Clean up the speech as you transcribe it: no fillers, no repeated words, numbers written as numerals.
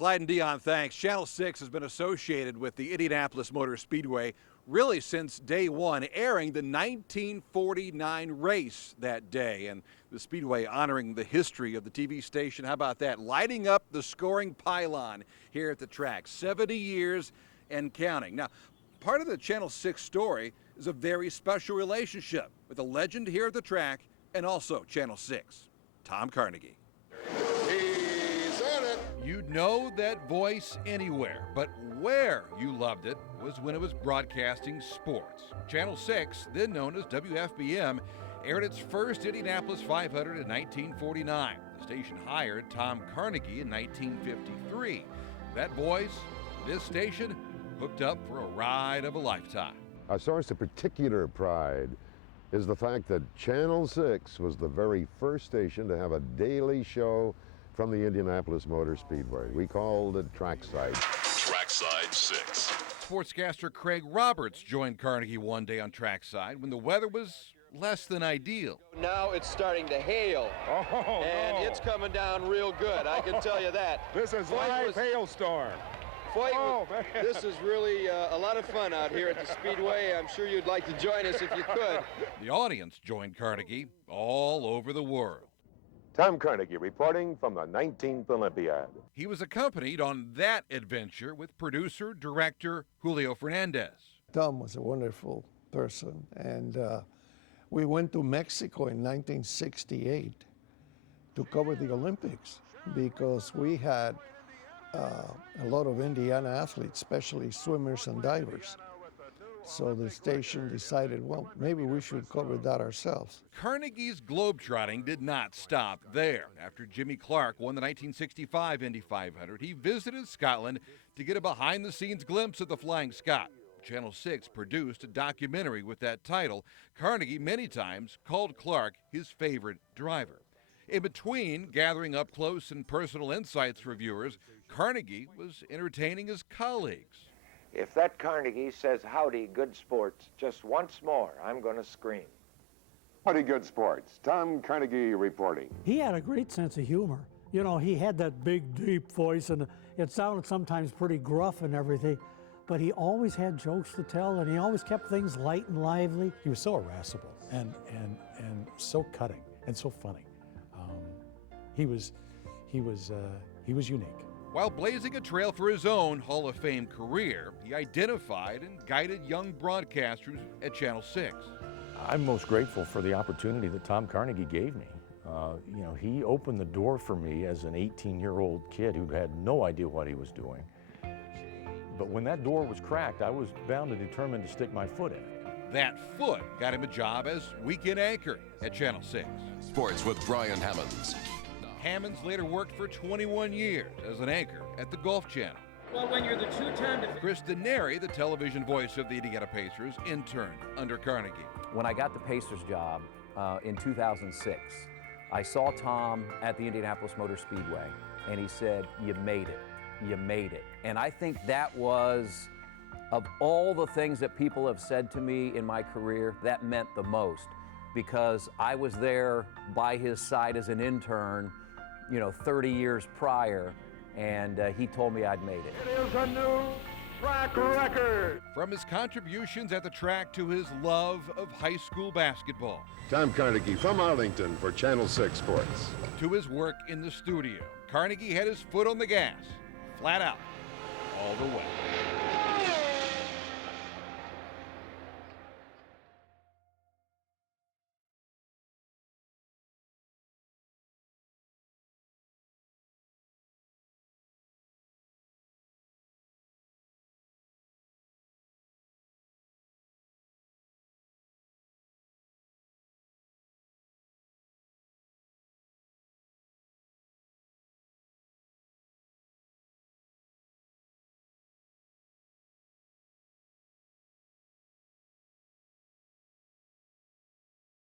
Clyde and Dion, thanks. Channel 6 has been associated with the Indianapolis Motor Speedway really since day one, airing the 1949 race that day. And the Speedway honoring the history of the TV station. How about that? Lighting up the scoring pylon here at the track. 70 years and counting. Now, part of the Channel 6 story is a very special relationship with a legend here at the track and also Channel 6, Tom Carnegie. You'd know that voice anywhere, but where you loved it was when it was broadcasting sports. Channel 6, then known as WFBM, aired its first Indianapolis 500 in 1949. The station hired Tom Carnegie in 1953. That voice, this station, hooked up for a ride of a lifetime. A source of particular pride is the fact that Channel 6 was the very first station to have a daily show from the Indianapolis Motor Speedway. We called it Trackside. Trackside 6. Sportscaster Craig Roberts joined Carnegie one day on Trackside when the weather was less than ideal. Now it's starting to hail, and it's coming down real good, I can tell you that. This is live hailstorm. This is really a lot of fun out here at the Speedway. I'm sure you'd like to join us if you could. The audience joined Carnegie all over the world. Tom Carnegie reporting from the 19th Olympiad. He was accompanied on that adventure with producer, director Julio Fernandez. Tom was a wonderful person, and we went to Mexico in 1968 to cover the Olympics because we had a lot of Indiana athletes, especially swimmers and divers. So the station decided, well, maybe we should cover that ourselves. Carnegie's globetrotting did not stop there. After Jimmy Clark won the 1965 Indy 500, he visited Scotland to get a behind-the-scenes glimpse of the Flying Scot. Channel 6 produced a documentary with that title. Carnegie many times called Clark his favorite driver. In between gathering up close and personal insights for viewers, Carnegie was entertaining his colleagues. If that Carnegie says, "Howdy, good sports," just once more, I'm going to scream. Howdy, good sports. Tom Carnegie reporting. He had a great sense of humor. You know, he had that big, deep voice, and it sounded sometimes pretty gruff and everything, but he always had jokes to tell, and he always kept things light and lively. He was so irascible and so cutting and so funny. He was unique. While blazing a trail for his own Hall of Fame career, he identified and guided young broadcasters at Channel 6. I'm most grateful for the opportunity that Tom Carnegie gave me. You know, he opened the door for me as an 18-year-old kid who had no idea what he was doing. But when that door was cracked, I was bound and determined to stick my foot in it. That foot got him a job as weekend anchor at Channel 6. Sports with Brian Hammonds. Hammonds later worked for 21 years as an anchor at the Golf Channel. Well, when you're the two-time... Chris Denary, the television voice of the Indiana Pacers, interned under Carnegie. When I got the Pacers job in 2006, I saw Tom at the Indianapolis Motor Speedway, and he said, "You made it. You made it." And I think that was, of all the things that people have said to me in my career, that meant the most, because I was there by his side as an intern, 30 years prior, and he told me I'd made it. It is a new track record. From his contributions at the track to his love of high school basketball. Tom Carnegie from Arlington for Channel 6 Sports. To his work in the studio, Carnegie had his foot on the gas, flat out, all the way.